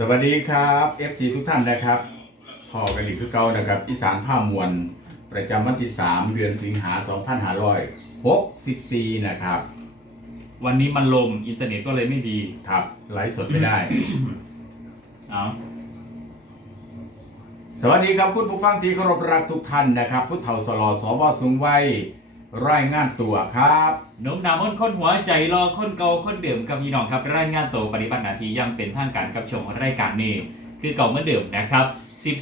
สวัสดีครับ FC ทุกท่านนะครับพ่อกันอีกคือเก่านะครับ อีสานผ้ามวลประจำวันที่ 3 เดือนสิงหา2564 นะครับ วันนี้มันลมอินเทอร์เน็ตก็เลยไม่ดีครับไลฟ์สดไม่ได้ เอาสวัสดีครับคุณผู้ฟังที่เคารพรักทุกท่านนะครับ ผู้เฒ่าสลอสวสูงวัย รายงานตัวครับหนุ่มหนาม้นคนหัวใจรอคนเก่าคนเดิมกับพี่น้องครับรายงานตัวปฏิบัติหน้าที่อยังเป็นทางการกับชมรายการนี้คือเก่าเหมือนเดิมนะครับ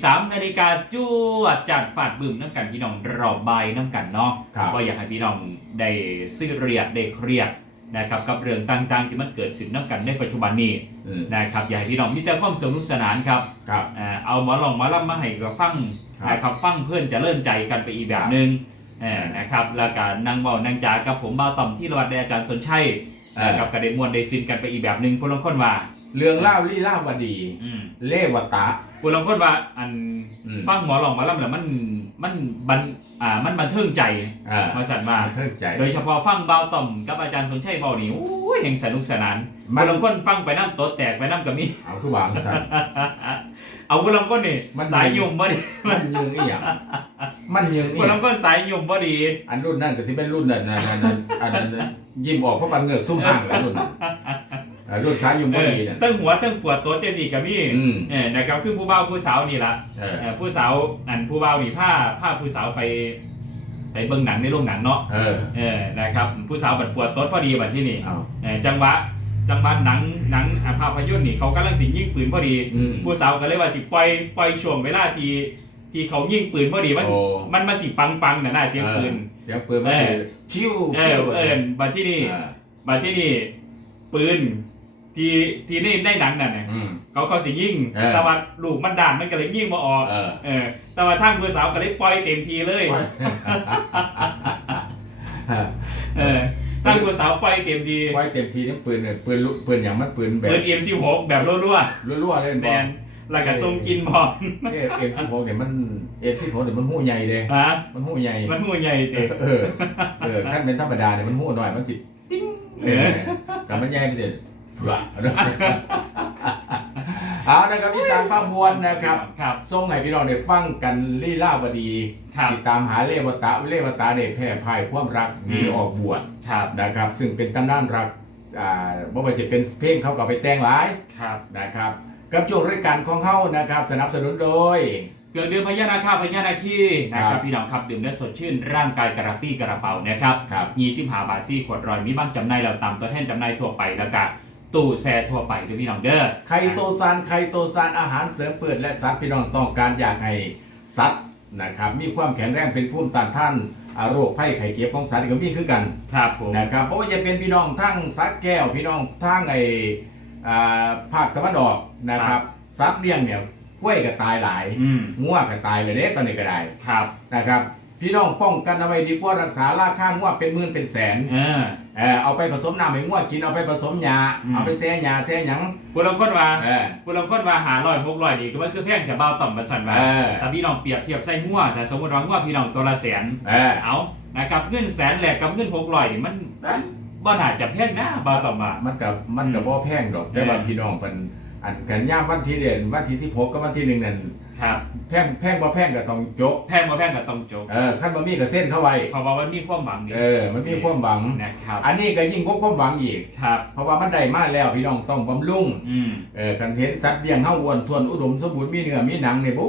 13 นาฬิกาจวดจัดฝาดบึมน้ำกันพี่น้องรอบใบายน้ำกันเนาะครับก็อยากให้พี่น้องได้ซีเรียสได้เครียดนะครับกับเรื่องต่างๆที่มันเกิดขึ้นน้ำกันในปัจจุบันนี้อืมนะครับอยากให้พี่น้องมีแต่ความสนุกสนานครับครับเอ่อเอาหมอลองหมอลำมาให้กับฟังครับนะครับฟังเพื่อนจะเลื่อนใจกันไปอีกแบบหนึงเออ นะครับแล้วก็นางเบานางจากับผมบ่าวต่อมที่ระวัดได้อาจารย์สนชัยเออ กับกระเด็นมวลได้ซินกันไปอีกแบบหนึงผู้ลางคนว่าเรื่องเล่าลี่ล่าวดี อืมเลวตะ ผู้ลางคนว่าอันอืม ฟังหมอลองหมอลำแล้วมันมันบันอ่ามันบันเทิงใจอ่ามาสั่นว่าเทิงใจ โดยเฉพาะฟังบ่าวต่อมกับอาจารย์สนชัยเบานี่โอ้ยแห่งสนุกสนานมันผู้ลางคนฟังไปน้ำโต๊ะแตกไปน้ำกับมี เอาคือวางสัตว์ เอาผู้ลางคนนี่มันสายยุ่มบ่ดีมันยืงอีหยังมันยืงอีผู้หยัลางงคนสายยุ่มบ่ดีอันรุ่นนั่นก็สิเป็นรุ่นนั่นนั่นนั่นนั่นอันนั้นนั่นยิ้มออกเพราะปันเหงือกซุ่มห่างแล้วรุ่นนั้นอ่ารุ่นสายยุ่มเอบ่อดีนั่นตั้งหัวตั้งปวดตัวเจสี่กับมี่อืมเออนะครับคือผู้บ่าวผู้สาวนี่ละเออเออผู้สาวอันผู้บ่าวนี่ผ้าผ้าผู้สาวไป ไปเบิ่งหนังในโรงหนังเนาะเออเออนะครับ ผู้สาวบัดปวดตัวพอดีบัดที่นี่ เอา เออจังหวะ จังหวะหนังหนังอ่าภาพยนตร์นี่เขากำลังสิยิงปืนพอดี อืม ผู้สาวก็เลยว่าสิปล่อยปล่อยช่วงเวลาที่ที่เขายิงปืนพอดีมันโอ้ มันมาสิปังปังน่ะน่าเสียงปืน เสียงปืนมันสิเออ ชิวเออเออบัดที่นี่เออบัดที่นี่ปืนที่ที่ในในหนังนั่นน่ะอืม เขาเขาสิยิงเออ แต่ว่าลูกมันด่านมันก็เลยยิงมาออก เออเออแต่ว่าทางผู้สาวก็เลยปล่อยเต็มทีเลย เออ ทางผู้สาวปล่อยเต็มทีไว้เต็มทีทั้งปืนเนี่ยปืนลุปืนอย่างมันปืนแบบเปิด M16 แบบรั่วรั่วๆเลยๆแมบอกนแล้วก็ส่งกินพร้อมเอ็มสิบหกเนี่ยมันเอ็มสิบหกเนี่ยมันหู้ใหญ่เลยฮะมันหู้ใหญ่มันหัวใหญ่เตะเออเออขั้นเป็นธรรมดาเนี่ยมันหู้หน่อยมันสิปิ้งเออ แต่มันใหญ่ไปเด็ด เอานะครับอีสานภาคมวลนะครับครับ ส่งให้พี่น้องได้ฟังกันลีลาวดีครับติดตามหาเลวตะเลวตะเนี่ยแพร่พายความรักหนีออกบวชครับนะครับ ซึ่งเป็นตำนานรักอ่าบ่ว่าจะเป็นเพลงเขาก็เอาไปแต่งหลายครับนะครับ กับช่วงรายการของเฮานะครับ สนับสนุนโดยเกิดเดือนพญานาคาพญานาคีนะคครัรับบพี่น้องครับดื่มและสดชื่นร่างกายกระปรี้กระเป๋านะครับครับยี่สิบหาบาทซี่ขวดรอยมีบ้างจำหน่ายเราตามตัวแทนจำหน่ายทั่วไปแล้วก็ ตู้แช่ทั่วไปด้วยพี่น้องเด้อไข่โตซานไข่โตซานอาหารเสริมเปิดและสัตว์พี่น้องต้องการอยากให้สัตว์นะครับมีความแข็งแรงเป็นภูมิต้านทานอ่าโรคภัยไข้เจ็บของสัตว์ก็มีคือกันครับผมนะครับเพราะว่าจะเป็นพี่น้องทั้งสัตว์แก้วพี่น้องทั้งไออ่าภาคตะวันออกนะครับสัตว์เลี้ยงเนี่ยกล้วยก็ตายหลายอืมงัวก็ตายเลยเด้ตอนนี้ก็ได้ครับนะครับ พี่น้องป้องกันเอาไว้ดีกว่ารักษาราคางัวเป็นหมื่นเป็นแสนเออ เออเอาไปผสมน้ำให้งัวกินเอาไปผสมยาอืม เอาไปแซ่ยาแซ่หยังผู้ลางคนว่าเออผู้ลางคนว่าหาร้อยหกร้อยนี่ก็มันคือแพงแต่เบาต่อมมาสั่นว่าเออแต่พี่น้องเปรียบเทียบใส่หัวแต่สมมติว่าหัวพี่น้องตัวละแสน เออเอานะครับเงินแสนแหลกกับเงินหกร้อยนี่มันบ่น่าจะแพงนะเบาต่อมมา มันกับมันกับบ่แพงดอกแต่ว่าเออ พี่น้องเป็นอันกันย่ามวันที่เด่นวันที่16กับวันที่หนึ่งนั่น ครับแพงแพงบ่แพงก็ต้องจกแพงมาแพงก็ต้องจบเออขั้นบ่มีก็เส้นเข้าไว้เพราะว่ามันมีความหวังนี่เออ มันมีความหวัง นะครับอันนี้ก็ยิ่งกว่าความหวังอีก ครับ เพราะว่ามันได้มาแล้วพี่น้องต้องบำรุงอืมเออกันเห็นสัตว์เลี้ยงเฮาอ้วนทวนอุดมสมบูรณ์มีเนื้อมีหนังเนี่ยโอ้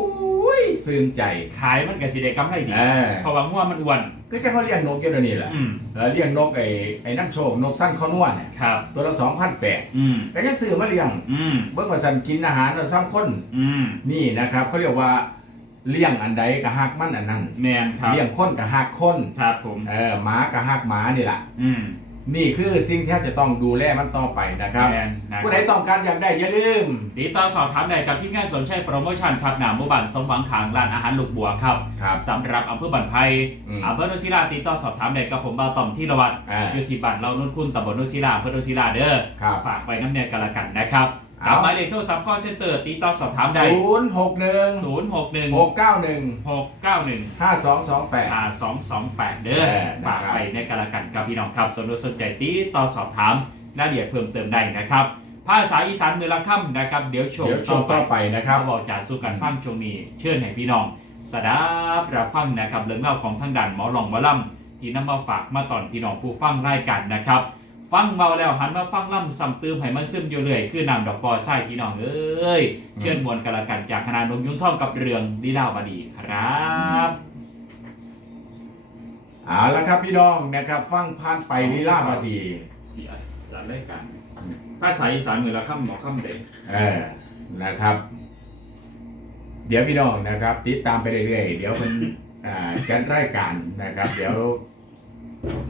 ยซื่นใจ ขายมันก็สิได้กำไรดีเออ เพราะว่าหัวมันอ้วนก็จะเขาเลี้ยงนกอยู่เดี๋ยวนี้แหละอืมเออเลี้ยงนกไอ้ไอ้นั่นโชคนกสั้นข้อนวลเนี่ยครับ ตัวละ2,800อืมก็ยังซื้อมาเลี้ยงอืมเบิ่งว่าสันกินอาหารเราซ้ำคน อืมนี่นะครับเขาเรียกว่าเลี้ยงอันใดก็ฮักมันอันนั้นแมนครับเลี้ยงคนก็ฮักคน ครับผม เออหมาก็ฮักหมานี่แหละอืม นี่คือสิ่งที่จะต้องดูแลมันต่อไปนะครับแมนนะคผู้รับใดต้องการอยากได้อย่าลืม ติดต่อสอบถามได้กับที่งานสนชัยโปรโมชั่นครับหนาหมู่บ้านสมหวังขางร้านอาหารลูกบัวครับครับสำหรับอำเภอบันไพอืมอำเภอโนนศิลาติดต่อสอบถามได้กับผมบ่าวต่อมที่ละวัดอ่า อยู่ที่บ้านเรานุ่นคุณตำบลโนนศิลาอำเภอโนนศิลาเด้อครับ ฝากไว้น้ำเนียกันละกันนะครับ เอากับหมายเลขโทรศัพท์ call center ติดต่อสอบถามได้ศูนย์หกหนึ่ง0 6 1หกเก้าหนึ่ง6 9 1ห้าสองสองแปด5 2 2 8 เด้อเออนะครับ ฝากไปในกันละกันกับพี่น้องครับสนใจสนใจติดต่อสอบถามรายละเอียดเพิ่มเติมได้นะครับ ภาษาอีสานมือละค่ำนะครับ เดี๋ยวชมเดี๋ยวชมต่อไปนะครับเราบอกจากสู่กันฟังช่วงนี้เชิญให้พี่น้อง สดับรับฟังนะครับเรื่องเล่าวของทางด่านหมอหลองหมอล่ำที่นำมาฝากมาตอนพี่น้องผู้ฟังรายการนะครับ ฟังเมาแล้วหันมาฟังล่ำซ้ำตื้มให้มันซึมอยู่เลยคือนำดอกปอไส้พี่น้องเอ้ยเชิญมวลกันละกันจากคณะนกยุงท่องกับเรื่องลีลาวดีครับเอาละครับพี่น้องนะครับ ฟังผ่านไปลีลาวดีที่จัดรายการภาษาอีสานมือละค่ำหมอค่ำเด็กเออนะครับ เดี๋ยวพี่น้องนะครับ ติดตามไปเรื่อยๆเดี๋ยวเป็นอ่าการรายการนะครับ เดี๋ยว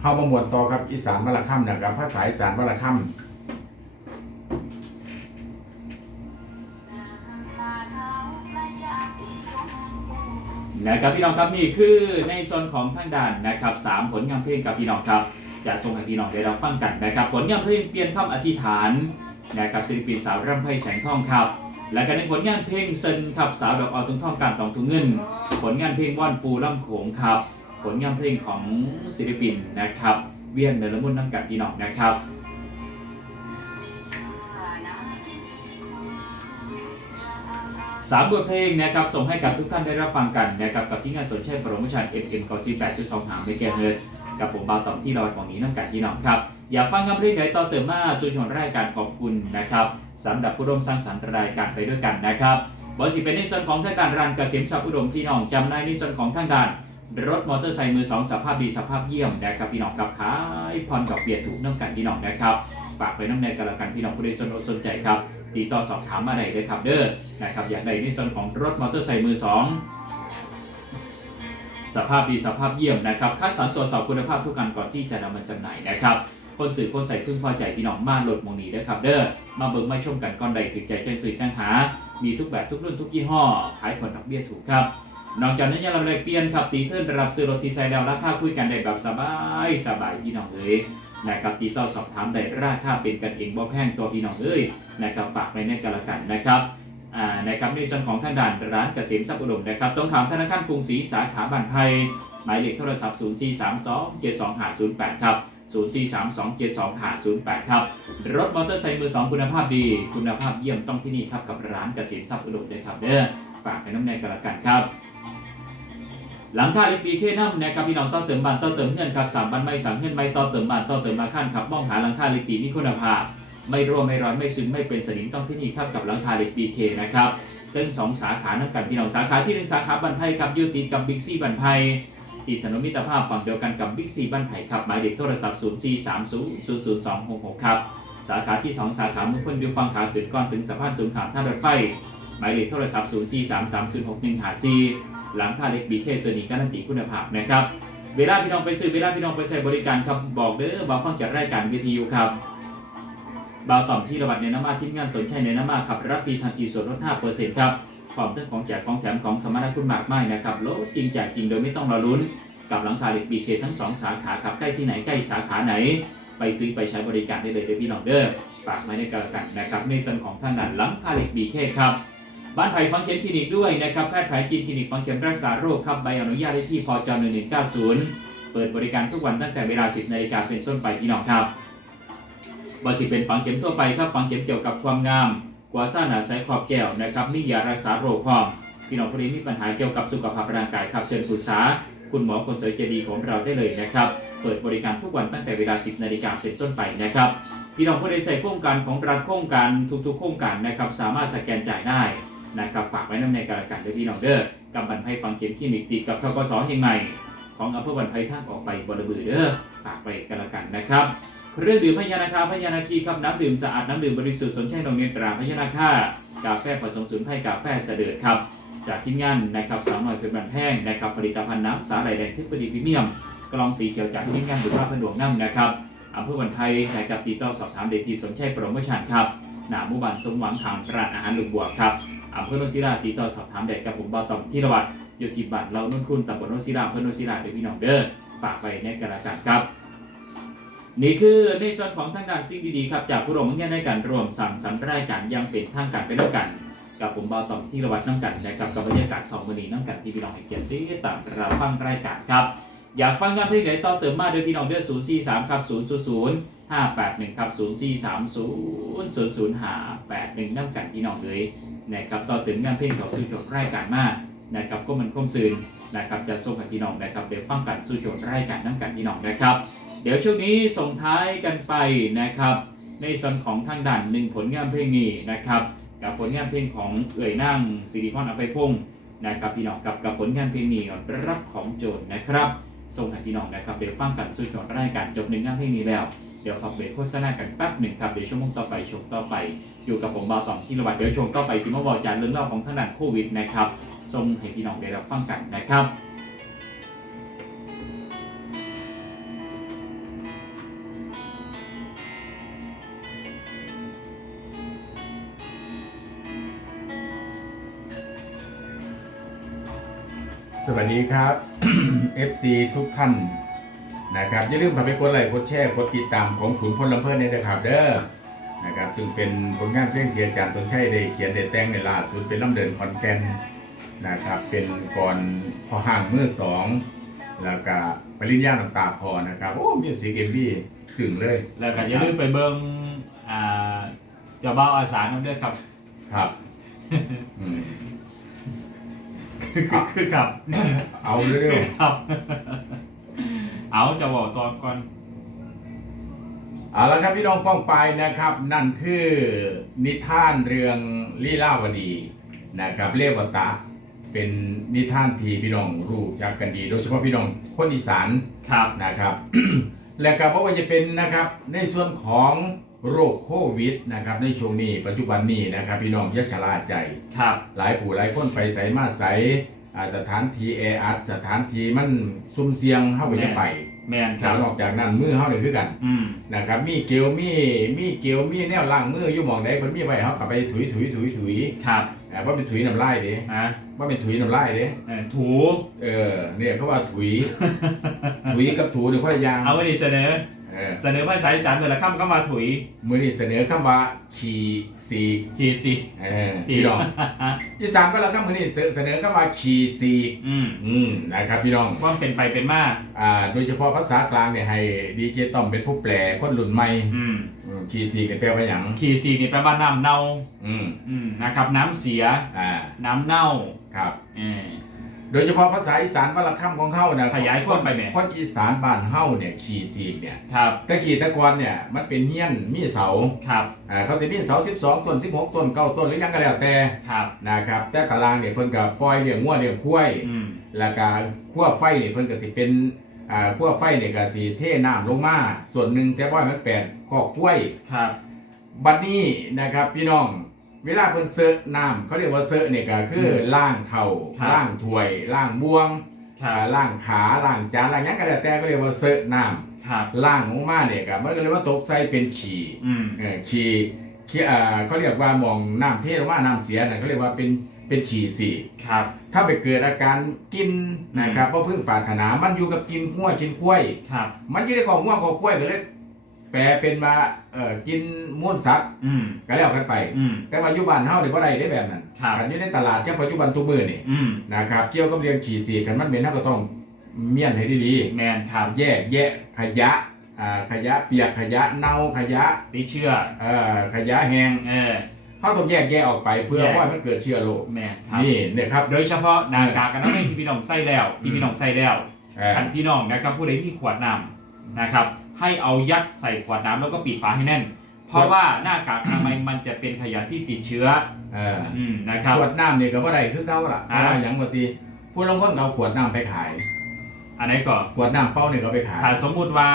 เข้ามาหมวลต่อครับอีสานวรค่ำนะครับภาษาอีสานวรค่นะครับพี่น้องครับนี่คือในโซนของทางด่านนะครับสามผลงานเพลงกับพี่น้องครับ จะส่งให้พี่น้องได้รับฟังกันนะครับผลงานเพลงเปลี่ยนคำอธิษฐานนะครับศิลปินสาวร่ำไพแสงทองครับ และกันในผลงานเพลงเซนครับสาวดอกออตุงทองการตองทุงเงิน ผลงานเพลงว่อนปูล่ำโขงครับ ลงานเพลงของศิลปินนะครับ เวียงเนรมุนน้ำกัดพี่น้องนะครับสามบทเพลงนะครับส่งให้กับทุกท่านได้รับฟังกันนะครับกับที่งานสนใจโปรโมชั่น M M กอซีแปดจุดสองหางไม่แก่เฮิร์กับผมบาวต่อมที่เราของนี้น้ำกัดพี่น้องครับ อยากฟังคำเรียกไหนต่อเติมมาสู่ชนรายการขอบคุณนะครับสำหรับผู้ร่วมสร้างสรรค์รายการไปด้วยกันนะครับบอสิเป็นในส่วนของทางการรันเกษมทรัพย์อุดมพี่น้องจำในในส่วนของทางการ รถมอเตอร์ไซค์มือสองสภาพดีสภาพเยี่ยมนะครับพี่น้องกับขายผ่อนดอกเบี้ยถูกน้ำกันพี่น้องนะครับฝากไปน้ำในกันละกันพี่น้องผู้ใดสนอกสนใจครับติดต่อสอบถามมาได้เลยครับเด้อนะครับอยากได้ในส่วนของรถมอเตอร์ไซค์มือสองสภาพดีสภาพเยี่ยมนะครับคัดสรรตรวจสอบคุณภาพทุกการก่อนที่จะนำมาจำหน่ายนะครับคนสื่อคนใส่พึ่งพอใจพี่น้องมาโหลดมงนี้นะครับเด้อมาเบิ่งมาชมกันก่อนใดถึงใจใจสื่อจังหา มีทุกแบบทุกรุ่นทุกยี่ห้อขายผ่อนดอกเบี้ยถูกครับ นอกจากนั้นยังรับแลกเปลี่ยนครับตีเทิร์นรับซื้อรถที่ใส่แล้วราคาคุยกันได้แบบสบายสบายพี่น้องเอ้ยนะครับติดต่อสอบถามได้ราคาเป็นกันเองบ่แพงตัวพี่น้องเอ้ยนะครับฝากไว้ในกันละกันนะครับอ่านะครับในส่วนของทางด่านร้านเกษมทรัพย์อุดมนะครับตรงขามธนาคารกรุงศรีสาขาบ้านไผ่หมายเลขโทรศัพท์ 0 4 3 2 7 2 5 0 8 ครับ 0 4 3 2 7 2 5 0 8 ครับ รถมอเตอร์ไซค์มือสองคุณภาพดี คุณภาพเยี่ยมต้องที่นี่ครับ กับร้านเกษมทรัพย์อุดมด้วยครับเด้อฝากไปน้ำในกันละกันครับ หลังคาลิปีเคน้ำนะครับพี่น้องต่อเติมบ้านต่อเติมเงินครับสามบันไม่สามเงินไม่ต่อเติมบ้านต่อเติมมาขั้นครับมองหาหลังคาลิปีมีคุณภาพ ไม่รั่วไม่ร้อนไม่ซึมไม่เป็นสนิมต้องที่นี่ครับกับหลังคาลิปีเคนะครับตั้งสองสาขานักกันพี่น้องสาขาที่หนึ่งสาขาบันไพครับยูติดกับบิ๊กซีบันไพ ติดถนนมิตรภาพฝั่งเดียวกันกับบิ๊กซีบันไพครับหมายเลขโทรศัพท์0 4 3 0 0 0 2 6 6 ครับ สาขาที่ 2 สาขาเมื่อพ้นอยู่ฝั่งขาขึ้นก่อนถึงสะพานสูงขามท่ารถไฟหมายเลขโทรศัพท์ 0 4 3 3 0 6 1 5 4 หลังค่าเล็กบีเคเซนีการันตีคุณภาพนะครับ เวลาพี่น้องไปซื้อเวลาพี่น้องไปใช้บริการครับบอกเด้อบ่าวฟังจากรายการวิทยุครับบ่าวต่อมที่ระบาดในน้ำมาทีมงานสนใจในน้ำมาครับรับฟรีทันทีส่วนลด5%ครับ พร้อมทั้งของแจกของแถมของสมนาคุณมากมายนะครับลจริงแจกจริงโดยไม่ต้องรอลุ้น กับหลังคาเหล็กบีเคทั้งสองสาขาครับใกล้ที่ไหนใกล้สาขาไหน ไปซื้อไปใช้บริการได้เลยเด้พี่น้องเด้อฝากไว้ในกระกันนะครับในส่วนของท่านนั้นหลังคาเหล็กบีเคครับบ้านไผ่ฟังเข็มคลินิกด้วยนะครับแพทย์แผนจีนคลินิกฟังเข็มรักษาโรคครับใบอนุญาตได้ที่พจ1190 เปิดบริการทุกวันตั้งแต่เวลา 10นาฬิกาเป็นต้นไปพี่น้องครับบสิษัทเป็นฝังเข็มทั่วไปครับฝังเข็มเกี่ยวกับความงาม กว่าซ่าหนาใสขอบแก้วนะครับมียารักษาโรคพร้อมพี่น้องผู้ใดมีปัญหาเกี่ยวกับสุขภาพร่างกายครับเชิญปรึกษา คุณหมอคนสวยใจดีของเราได้เลยนะครับ เปิดบริการทุกวันตั้งแต่เวลา 10 นาฬิกาเป็นต้นไปนะครับพี่น้องผู้ใดใส่โครงการของรัฐโครงการทุกๆ โครงการนะครับสามารถสแกนจ่ายได้นะครับฝากไว้น้ำในการกันด้วยพี่น้องเด้อกำบันไพฟังเข็มคลินิกติดกับทกสแห่งใหม่ ของอำเภอบันไพท่าออกไปบริบือเด้อฝากไปกันละกันนะครับ เครื่องดื่มพญานาคาพญานาคีครับน้ำดื่มสะอาดน้ำดื่มบริสุทธิ์สนใจโรงเรียนตราพญานาคากาแฟผสมสมุนไพรกาแฟเสด็จครับ จากทีมงานนะครับสาวน้อยเป็นบันแห้งนะครับผลิตภัณฑ์น้ำสาหร่ายแดงทิพย์ดีพรีเมียม กลองสีเขียวจากทีมงานบุญภาพนวงน้ำนะครับอำเภอบันไพนะครับติดต่อสอบถามเดทีสนใจโปรโมชั่นครับหนามู่บ้านสมหวังทางร้านอาหารลุงบัวครับอำเภอโนนศิลาติดต่อสอบถามได้กับผมบอตอมที่ระวัดอยู่ที่บ้านเรานุ่นคุณตำบลโนนศิลาอำเภอโนนศิลาเดี๋ยวพี่น้องเด้อฝากไปในกระดาษครับ นี่คือในส่วนของทางด้านสิ่งดีๆครับจากผู้ร่วมงานในการร่วมสั่งสรรค์รายการยังเป็นทางการไปแล้วกัน กับผมบอตอมที่ระวัดน้ำกันนะครับกับบรรยากาศสองวันนี้น้ำกันที่พี่น้องให้เกียรติตามรับฟังรายการครับ อยากฟังงานเพลงไหนต่อเติมมาโดยพี่น้องเด้อ0 4 3ครับ0 0 0 581ครับ0430 00581น้ำกันพี่น้องเลยนะครับต่อถึงงานเพลงของสุดจดรายการมากนะครับก็มันคมซืนนะครับจะส่งกับพี่น้องนะครับเดี๋ยวฟังกันสุดจดรายการน้ำกันพี่น้องนะครับ เดี๋ยวช่วงนี้ส่งท้ายกันไปนะครับ ในส่วนของทางด่านหนึ่งผลงานเพลงนี้นะครับ กับผลงานเพลงของเอ่ยนั่งสิริพรอภัยพงศ์นะครับพี่น้องกับกับผลงานเพลงนี้รับของโจรนะครับส่งให้พี่น้องนะครับเดี๋ยวฟังกันสุดของรายการจบหนึ่งงานเพลงนี้แล้ว เดี๋ยวขับเบรกโฆษณากันแป๊บหนึ่งครับเดี๋ยวชั่วโมงต่อไปชมต่อไป อยู่กับผมบาวตองที่ระบาดเดี๋ยวชมต่อไปสิมาบอกจานเรื่องเล่าของทางด้านโควิดนะครับส่งให้พี่น้องได้รับฟังกันนะครับ สวัสดีครับ FC ทุกท่านนะครับอย่าลืมเข้าไปกดไลค์กดแชร์กดติดตามของขุนพลลำเพลินในเด้อครับเด้อนะครับซึ่งเป็นผลงานเพลงที่อาจารย์สนชัยได้เขียนได้แต่งในล่าสุดเป็นลำเดินคอนแกนนะครับเป็นก่อนพอห่างมือสองแล้วก็ปริญญาต่างๆพอนะครับโอ้มิวสิกเอ็มบีสึงเลยแล้วก็อย่าลืมไปเบิ่งอ่าเจ้าบ่าวอาสาน้ำเด้อครับครับอืม คือคือคือครับ เอาเร็วครับ เอาจะบอกตอนก่อนๆเอาละครับพี่น้องป้องไปายนะครับ นั่นคือนิทานเรื่องลีลาวดีนะครับเลวตะ เป็นนิทานที่พี่น้องรู้จักกันดี โดยเฉพาะพี่น้องคนอีสานครับนะครับ และก็บอกว่าจะเป็นนะครับในส่วนของ โรคโควิดนะครับในช่วงนี้ปัจจุบันนี้นะครับพี่น้องอยาชะลาใจ ครับ หลายผู้หลายคนไปใส่มาใส่อ่าสถานที่แออัดสถานที่มันซุ่มเสียงเข้าไปจะไปแมนคแล้รัวบนอกจากนั้นมือเข้าเนี่ยคือกันอืม นะครับมีเกลียวมีมีเกลียวมีแนวล้างมืออยู่หมองใดเพิ่นมีไว้เขากลับไปถุยถุยถุยถุยครับอ่าว่าเป็นถุยน้ำลายเด้อะว่าเป็นถุยน้ำลายเด้เออถู เออเนี่ยเขาว่าถุย ถุยกับถูเนี่ยคนละอย่างเอาไว้ดีเสนอ เออเสนอภาษาอีสานเมื่อละคำก็มาถุยมือนี่เสนอคำว่าขี่สีกทีซีเออพี่น้องที่สามก็แล้วครับมือนี่เสนอคำว่าขี่สีกอืมอืมนะครับพี่น้องความเป็นไปเป็นมาอ่าโดยเฉพาะภาษากลางเนี่ยให้ดีเจต้อมเป็นผู้แปลคนรุ่นใหม่อืมอืมขี่สีกเนี่ยแปลว่าอย่างทีซีนี่แปลว่าน้ำเน่าอืมอืมนะครับน้ำเสีย อ่าน้ำเน่าครับ เออ โดยเฉพาะภาษาอีสานวรรณคำของเขานะขยายความไปแหมคนอีสานบ้านเฮาเนี่ยขี่สีกเนี่ยครับตะกี้ตะกอนเนี่ยมันเป็นเฮี้ยนมีเสาครับอ่าเขาจะมีเสา 12 ต้น 16 ต้น9ต้นหรือยังก็แล้วแต่ครับนะครับแต่ตารางเนี่ยเพิ่นก็ปล่อยเลี้ยงงัวเลี้ยงควายอืมแล้วก็ขั้วไฟเนี่ยเพิ่นก็สิเป็นอ่าขั้วไฟเนี่ยก็สิเทน้ำลงมาส่วนหนึ่งแต่บ่อยมันแปดข้อควาย ครับ บัดนี้นะครับพี่น้อง เวลาเพิ่นเซอะน้ำเขาเรียกว่าเซอะเนี่ยก็คือล้างเข่าล้างถ้วยล้างบ่วงครัอ่าบล้างขาล้างจานล้างหยังก็แล้วแต่ก็เรียกว่าเซอะน้ำครับล้างออกมาเนี่ยก็มันก็เลยว่าตกใส่เป็นขี้อืม เออขี้ขี้อ่าเขาเรียกว่ามองน้ำเทลงมาน้ำเสียน่ะเขาเรียกว่าเป็นเป็นขี้สีครับ ถ้าไปเกิดอาการกินนะครับเพราะพึ่งปรารถนามันอยู่กับกินงัวกินกล้วย ครับ มันอยู่ในของงัวของกล้วยก็เลยแป ลเป็นมาเอ่อกินมูลสัตว์อืมก็แล้วกันไป อืม แต่ว่าอยู่บ้านเฮาเนี่ยบ่ได้ได้แบบนั้นครับอันอยู่ในตลาดแค่ปัจจุบันตัวมือนี่อืมนะครับเกี่ยวกับเรื่องขี้สีกันมันเป็นเฮาก็ต้องเมียนให้ดีแมนครับๆแยกแยะขยะอ่าขยะเปียกขยะเน่าขยะติเชื่อเอ่อขยะแห้งเออ เฮาต้องแยกแยะออกไปเพื่อแยก ว่ามันเกิดเชื้อโรคแมนครับ นี่เนี่ยครับ โดยเฉพาะหนากากกันนั่นเองที่พี่น้องใส่แล้ว ที่พี่น้องใส่แล้ว เอ่อ คันพี่น้องนะครับผู้ใดมีขวดน้ำนะครับ ให้เอายัดใส่ขวดน้ำแล้วก็ปิดฝาให้แน่น เพราะว่าหน้ากากอนามัยมันจะเป็นขยะที่ติดเชื้อเอออืมนะครับขวดน้ำนี่ก็บ่ได้คือเก่าล่ะเพอ่าราะว่าหยังบ่ตีผู้ลางคนก็เอาขวดน้ำไปขาย อันไหนก่อนขวดน้ำเปล่านี่ก็เอาไปขายถ้าสมมุติว่า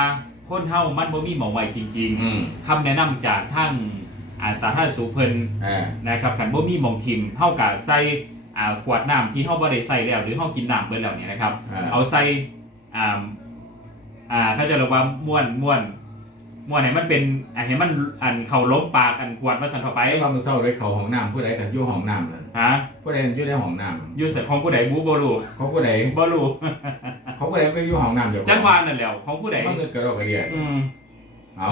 คนเฮามันบ่มีหมองไว้จริงอืมๆคำแนะนำจากทั้งอาสาธารณสุขเพิ่นเออนะครับขันบ่มีหมองทิมเฮากะใส่อ่าขวดน้ำที่เฮาบ่ได้ใส่แล้ว หรือเฮากินน้ำเบิดแล้วเนี่ยนะครับ เออเอาใส่ อ่าอ่าเขาจะเรียกว่าม้วนม้วนม้วนให้มันเป็นอ่าให้มันอันเข้าล้มปากอันขวดว่าซั่นเข้าไปไอ้ว่ามื้อเช้าเลยเข้าห้องน้ำผู้ใดก็อยู่ห้องน้ำนั่นฮะผู้ใดอยู่ในห้องน้ำอยู่ใส่ของผู้ใดบูบ่รู้เขาผู้ใดบ่รู้ เขาผู้ใดไปอยู่ห้องน้ำเดี๋ยวจังหวะนั่นแหล้วของผู้ใดมันเงินกระดอกกระเดียดอืมเอา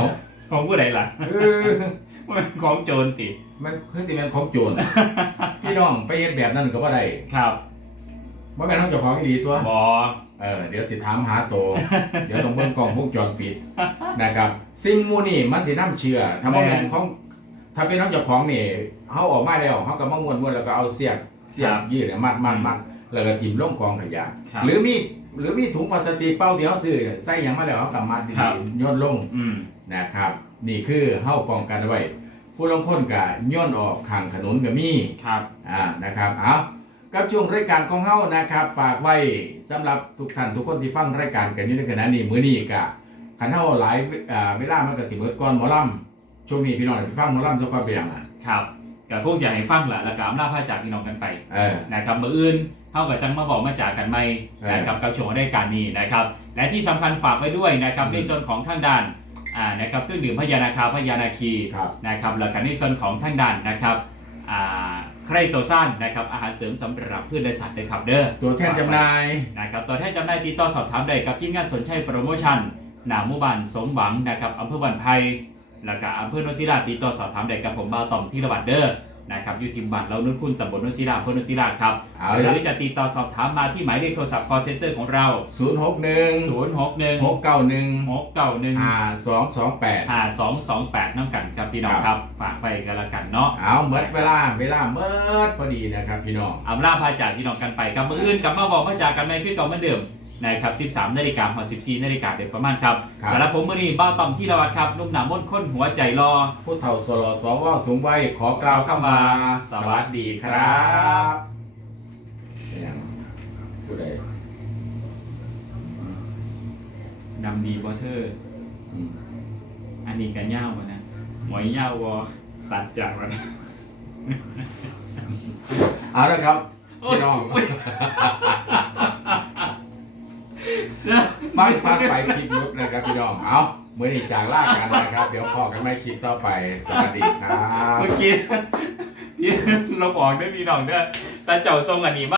ของผู้ใดล่ะเออว่ามันของโจรติมันเพิ่นสิแม่นของโจรพี่น้องไปเฮ็ดแบบนั้นก็บ่ได้ครับว่าแม่นต้องเจ้าของดีตัวบอ เออเดี๋ยวสิถามหาโตวเดี๋ยวต้องเบิ่งกล้องวงจรปิดนะครับสิ่งหมูนี่มันสิน้ำเชื่อถ้าบ่แม่นของถ้าเป็นน้องเจ้าของนี่เฮาออกมาแล้วเฮาก็มาม้วนๆแล้วก็เอาเสียกเสียกยืดเนี่ยมัดมัดมัดแล้วก็ถิ่มลงกองขยะครับหรือมีหรือมีถุงพลาสติกเป้าที่เขาซื้อใส่หยังมาแล้วเขาก็มัดดีครับๆโยนลงอืมนะครับ นี่คือเฮาป้องกันไว้ผู้ลงคนก็โย่นออกข้างถนนก็มีครับอ่านะครับ เอา กับช่วงรายการของเฮานะครับ ฝากไว้สำหรับทุกท่านทุกคนที่ฟังรายการกันอยู่ในขณะนี้มื้อนี้ก็คันเฮาหลายอ่าเวลามันก็สิเบิดก่อนหมอลำช่วงนี้พี่น้องไปฟังหมอลำซะก่อนไปยังอะครับก็คงจะให้ฟังแหละแล้วก็อำลาพาจากพี่น้องกันไปเออนะครับมืออื่นเท่ากับจังมาบอกมาจากกันไหมเออนะครับกับช่วงรายการนี้นะครับ และที่สำคัญฝากไว้ด้วยนะครับอืมในส่วนของทางด้านอ่านะครับเครื่องดื่มพญานาคาพญานาคีครับนะครับแล้วก็ในส่วนของทางด้านนะครับ อ่าไครโตซ่านนะครับอาหารเสริมสำหรับพืชและสัตว์นะครับเด้อตัวแทนจำหน่ายนะครับตัวแทนจำหน่ายติดต่อสอบถามได้กับทีมงานสนชัยโปรโมชั่นหนาหมู่บ้านสมหวังนะครับอำเภอบันไพแล้วก็อำเภอโนนศิลาติดต่อสอบถามได้กับผมบ่าวต่อมที่ระบัดเด้อ นะครับอยู่ที่บ้านเรานุ่นคุณตำบลโนนศิลาอำเภอโนนศิลาครับเอาหรืละอจะติดต่อสอบถามมาที่หมายเลขโทรศัพท์ call center ของเรา061 061 691 691 5228 5228น้ำกันครับพี่น้องครับครับ ฝากไปกันละกันเนาะเอาเมิดเวลาเวลาเมิดพอดีนะครับพี่น้อง อำลาพาจากพี่น้องกันไปกับมืออื่นกลับมาบอกมาจากกันไหมคือเก่าเหมือนเดิม นะครับ13นาฬิกาพอ14นาฬิกาเด็ดประมาณครับครับสำหรับผมมื่อนี้บ้าวต่อมที่ระวัดครับนุ่มหนามม้นค้นหัวใจรอ ผู้เฒ่าสลอสวสูงวัยขอกล่าวคำว่าสวัสดีครับเนี่ยผู้ใดดำดีบอเทอร์ อืมอันนี้กันย่าวะนะหมอยย่าววอตัดจากมันเอาละครับพี่น้อง ฟังฟังไปคลิปนุดนะครับพี่น้อง เอาเมื่อนี้จากลากันนะครับ เดี๋ยวพอกันไม่คลิปต่อไป สวัสดีครับ เมื่อกี้พี่เราบอกด้วยพี่น้องเด้อตาเจ้าทรงอันนี้มา